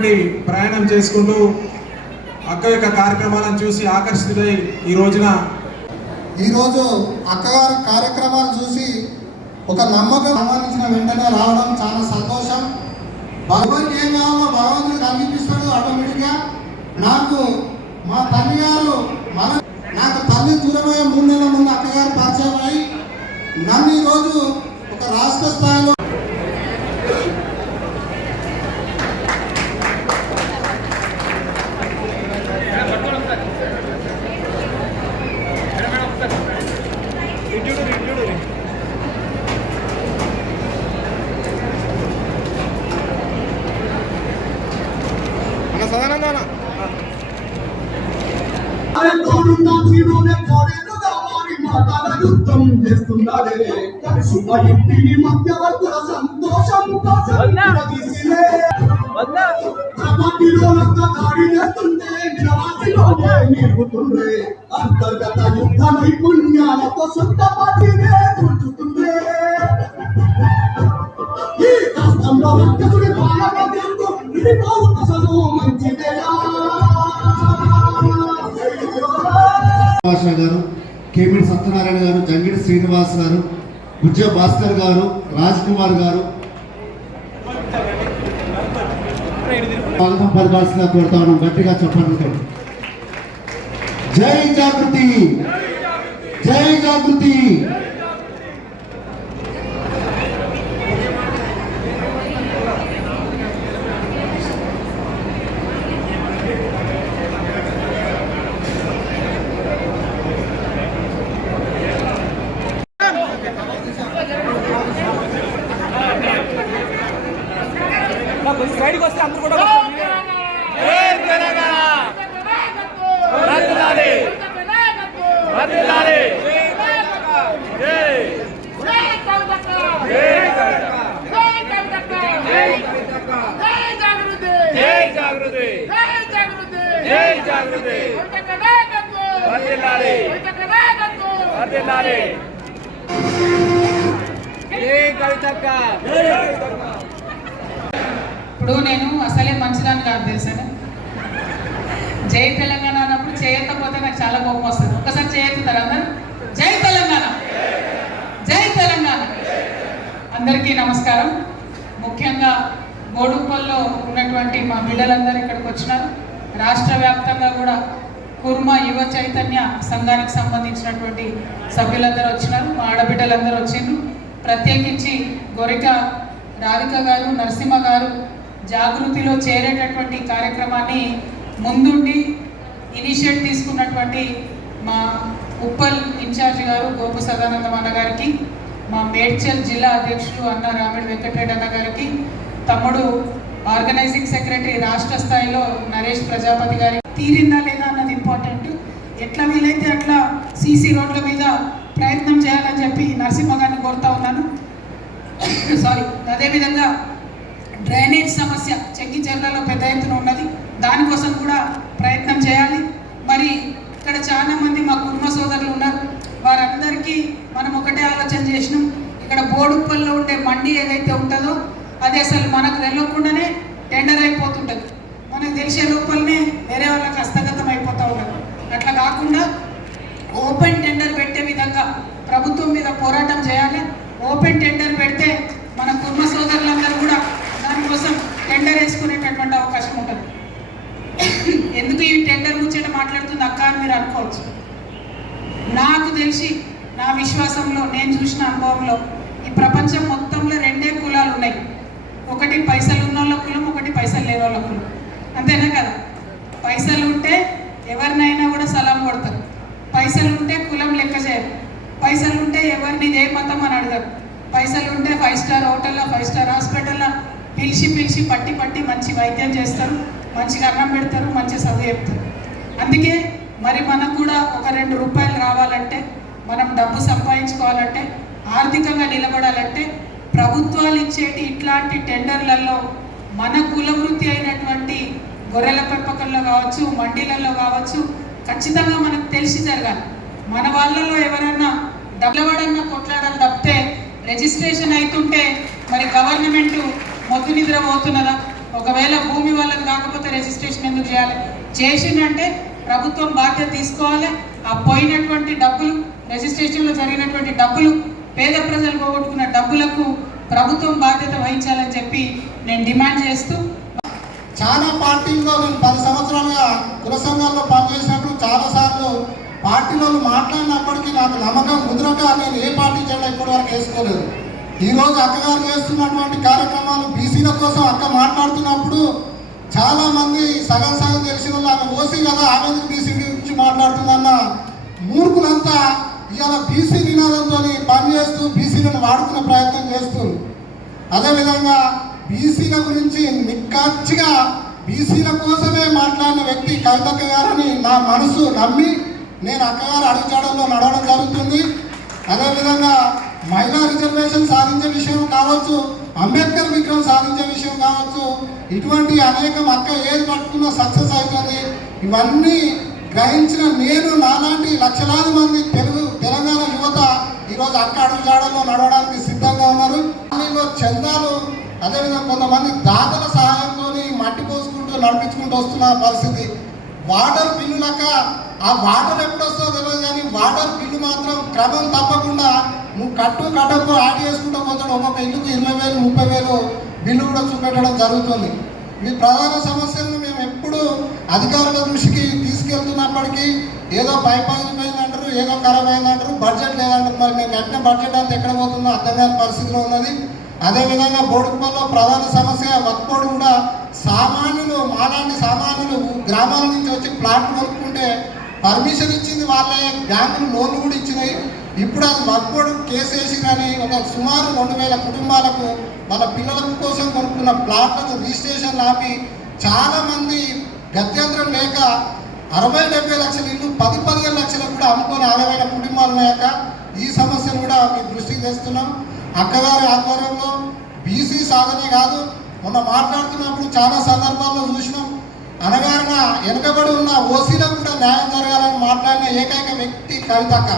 వెంబటి ప్రయాణం చేసుకుంటూ అక్క యొక్క కార్యక్రమాలను చూసి ఆకర్షితులై ఈ రోజున ఈరోజు అక్కగారి కార్యక్రమాలు చూసి ఒక నమ్మకం సంబంధించిన వెంటనే రావడం చాలా సంతోషం. భగవంతుడు ఏం కావాలో భగవంతుడికి కనిపిస్తాడు ఆటోమేటిక్గా నాకు మా తల్లి గారు మన నాకు తల్లి దూరమయ్యే మూడు నెలల ముందు అక్కగారు పరిచయం అయి నన్ను ఈరోజు ఒక రాష్ట్ర స్థాయిలో తోడున్న తీరునే కోడెలుగా మారి మాటల యుద్ధం చేస్తున్నాడే ఇంటిని మధ్యవర్తుల తీసిలే ప్రపంచంలో దాడి చేస్తుంటే అంతర్గత యుద్ధ నైపుణ్యాలతో సొంత పార్టీనే కూర్చుతుండే ఈ రాష్ట్రంలో రక్కసుడి పాలన తెలుగు ఇది గారు కేమిడి సత్యనారాయణ గారు జంగిడి శ్రీనివాస్ గారు ఉజ్జ భాస్కర్ గారు రాజ్ కుమార్ గారు. స్వాగతం పలకాల్సిందిగా కోరుతా ఉన్నాం. గట్టిగా చెప్పండి. జై జాగృతి! జై జాగృతి సైడ్కి వస్తే అందరూ కూడా జై తెలంగాణ వర్ధిల్లాలి వర్ధిల్లాలి జై జై జాగృతి జై జాగృతి వర్ధిల్లాలి ఇప్పుడు నేను అసలే మంచిదాన్ని కాదు తెలుసా? జై తెలంగాణ అన్నప్పుడు చేయకపోతే నాకు చాలా కోపం వస్తుంది. ఒకసారి చేయెత్తుతారు అందరు? జై తెలంగాణ. జై తెలంగాణ. అందరికీ నమస్కారం. ముఖ్యంగా బోడుప్పల్లో ఉన్నటువంటి మా బిడ్డలందరూ ఇక్కడికి వచ్చినారు. రాష్ట్ర వ్యాప్తంగా కూడా కుర్మ యువ చైతన్య సంఘానికి సంబంధించినటువంటి సభ్యులందరూ వచ్చినారు. మా ఆడబిడ్డలందరూ వచ్చిండ్రు. ప్రత్యేకించి గొరిక రాధిక గారు నరసింహ గారు జాగృతిలో చేరేటటువంటి కార్యక్రమాన్ని ముందుండి ఇనిషియేట్ తీసుకున్నటువంటి మా ఉప్పల్ ఇన్ఛార్జ్ గారు గోపు సదానందం అన్న గారికి మా మేడ్చల్ జిల్లా అధ్యక్షులు అన్న రామిడి వెంకటరెడ్డి అన్న గారికి తమ్ముడు ఆర్గనైజింగ్ సెక్రటరీ రాష్ట్ర స్థాయిలో నరేష్ ప్రజాపతి గారి తీరిందా లేదా ఇంపార్టెంట్ ఎట్లా వీలైతే అట్లా సీసీ రోడ్ల మీద ప్రయత్నం చేయాలని చెప్పి నరసింహ గారిని కోరుతా ఉన్నాను. సారీ అదేవిధంగా డ్రైనేజ్ సమస్య చెక్కి పెద్ద ఎత్తున ఉన్నది. దానికోసం కూడా ప్రయత్నం చేయాలి. మరి ఇక్కడ చాలా మంది మా కుటుంబ సోదరులు ఉన్నారు. వారందరికీ మనం ఒకటే ఆలోచన చేసినాం. ఇక్కడ బోడుప్పల్లో ఉండే మండి ఏదైతే ఉంటుందో అది అసలు మనకు తెలియకుండానే టెండర్ అయిపోతుంటుంది. మనకు తెలిసే లోపలనే వేరే వాళ్ళకి హస్తగతం అయిపోతూ ఉన్నారు అట్లా కాకుండా ఓపెన్ టెండర్ పెట్టే విధంగా ప్రభుత్వం మీద పోరాటం చేయాలి. ఓపెన్ టెండర్ పెడితే మన కుర్మ సోదరులందరూ కూడా దానికోసం టెండర్ వేసుకునేటటువంటి అవకాశం ఉంటుంది. ఎందుకు ఈ టెండర్ ముచ్చట మాట్లాడుతుంది అక్క అని మీరు అనుకోవచ్చు. నాకు తెలిసి నా విశ్వాసంలో నేను చూసిన అనుభవంలో ఈ ప్రపంచం మొత్తంలో రెండే కులాలు ఉన్నాయి. ఒకటి పైసలు ఉన్న వాళ్ళ కులం ఒకటి పైసలు లేని వాళ్ళ కులం. అంతేనా కదా? పైసలు ఉంటే ఎవరినైనా కూడా సలాం కొడతారు. పైసలు ఉంటే కులం లెక్క చేయరు పైసలు ఉంటే ఎవరిని ఇదే మతం అని అడగరు. పైసలు ఉంటే ఫైవ్ స్టార్ హోటల్లో ఫైవ్ స్టార్ హాస్పిటల్లో పిలిచి పిలిచి పట్టి పట్టి మంచి వైద్యం చేస్తారు మంచిగా అన్నం పెడతారు మంచి చదువు చెప్తారు. అందుకే మరి మనకు కూడా ఒక రెండు రూపాయలు రావాలంటే మనం డబ్బు సంపాదించుకోవాలంటే ఆర్థికంగా నిలబడాలంటే ప్రభుత్వాలు ఇచ్చేటి ఇట్లాంటి టెండర్లలో మన కులవృత్తి అయినటువంటి గొర్రెల పెంపకంలో కావచ్చు మండీలలో కావచ్చు ఖచ్చితంగా మనకు తెలిసి జరగాలి. మన వాళ్ళలో ఎవరన్నా డబ్బులవాడన్నా కొట్లాడాలి తప్పితే రిజిస్ట్రేషన్ అవుతుంటే మరి గవర్నమెంట్ మొద్దు నిద్ర పోతున్నదా? ఒకవేళ భూమి వాళ్ళకి కాకపోతే రిజిస్ట్రేషన్ ఎందుకు చేయాలి? చేసిందంటే ప్రభుత్వం బాధ్యత తీసుకోవాలి. ఆ పోయినటువంటి డబ్బులు రిజిస్ట్రేషన్లో జరిగినటువంటి డబ్బులు పేద ప్రజలు పోగొట్టుకున్న డబ్బులకు ప్రభుత్వం బాధ్యత వహించాలని చెప్పి నేను డిమాండ్ చేస్తూ చాలా పార్టీల్లో నేను పది సంవత్సరాలుగా కుల సంఘాల్లో పనిచేసినప్పుడు చాలాసార్లు పార్టీలో మాట్లాడినప్పటికీ నాకు నమ్మకం ముద్రక నేను ఏ పార్టీ జెండా ఇప్పటి వరకు వేసుకోలేదు. ఈరోజు అక్కగారు చేస్తున్నటువంటి కార్యక్రమాలు బీసీల కోసం అక్క మాట్లాడుతున్నప్పుడు చాలా మంది సగం సగం తెలిసిన వాళ్ళు ఆమె ఓసీ కదా ఆమె బీసీ గురించి మాట్లాడుతుందన్న మూర్ఖులంతా ఇవాళ బీసీ నినాదంతో పనిచేస్తూ బీసీలను వాడుకునే ప్రయత్నం చేస్తున్నారు. అదేవిధంగా బీసీల గురించి నిక్కచ్చిగా బీసీల కోసమే మాట్లాడిన వ్యక్తి కవితక్క గారని నా మనసు నమ్మి నేను అక్కగారు అడుగుచాడంలో నడవడం జరుగుతుంది. అదేవిధంగా మహిళా రిజర్వేషన్ సాధించే విషయం కావచ్చు అంబేద్కర్ విగ్రహం సాధించే విషయం కావచ్చు ఇటువంటి అనేకం అక్క ఏది పట్టుకున్నా సక్సెస్ అవుతుంది. ఇవన్నీ గ్రహించిన నేను నాలాంటి లక్షలాది మంది తెలుగు తెలంగాణ యువత ఈరోజు అక్క అడుగుజాడల్లో నడవడానికి సిద్ధంగా ఉన్నారు. దానిలో చందాలు అదేవిధంగా కొంతమంది దాతల సహాయంతో మట్టి పోసుకుంటూ నడిపించుకుంటూ వస్తున్న పరిస్థితి. వాటర్ బిల్లు ఆ వాటర్ ఎప్పుడు వస్తుందో తెలియదు కానీ వాటర్ బిల్లు మాత్రం క్రమం తప్పకుండా నువ్వు కట్టు కట్టకు యాడ్ చేసుకుంటూ పోతాడు. ఒక్కొక్క ఇల్లుకు ఇరవై వేలు ముప్పై వేలు బిల్లు కూడా చూపెట్టడం జరుగుతుంది. ఈ ప్రధాన సమస్యలను మేము ఎప్పుడు అధికారుల దృష్టికి తీసుకెళ్తున్నప్పటికీ ఏదో పైపాయిపోయింది అంటారు ఏదో ఖరాబ్ అయిందంటారు బడ్జెట్ లేదంటారు. మరి మేము కట్టిన బడ్జెట్ అంతా ఎక్కడ పోతుందో అర్థం కాని పరిస్థితిలో ఉన్నది. అదేవిధంగా బోడుకుమల్లో ప్రధాన సమస్య వక్పోడు కూడా సామాన్యులు మాలాంటి సామాన్యులు గ్రామాల నుంచి వచ్చి ప్లాట్ కొనుక్కుంటే పర్మిషన్ ఇచ్చింది వాళ్ళే బ్యాంకులు లోన్లు కూడా ఇచ్చినాయి. ఇప్పుడు అది వక్పోడు కేసు వేసి ఒక సుమారు రెండు వేల కుటుంబాలకు వాళ్ళ పిల్లల కోసం కొనుక్కున్న ప్లాట్లను రిజిస్ట్రేషన్ ఆపి చాలామంది గత్యంతరం లేక అరవై డెబ్బై లక్షల ఇల్లు పది పదిహేను లక్షలకు కూడా అమ్ముకొని ఆదాయమైన కుటుంబాలు ఉన్నాయక ఈ సమస్యను కూడా మీ దృష్టికి తెస్తున్నాం. అక్కగారి ఆధ్వర్యంలో బీసీ సాధనే కాదు మొన్న మాట్లాడుతున్నప్పుడు చాలా సందర్భాల్లో చూసినాం. అనగారిన వెనుకబడి ఉన్న ఓసీలకు కూడా న్యాయం జరగాలని మాట్లాడిన ఏకైక వ్యక్తి కవితక్క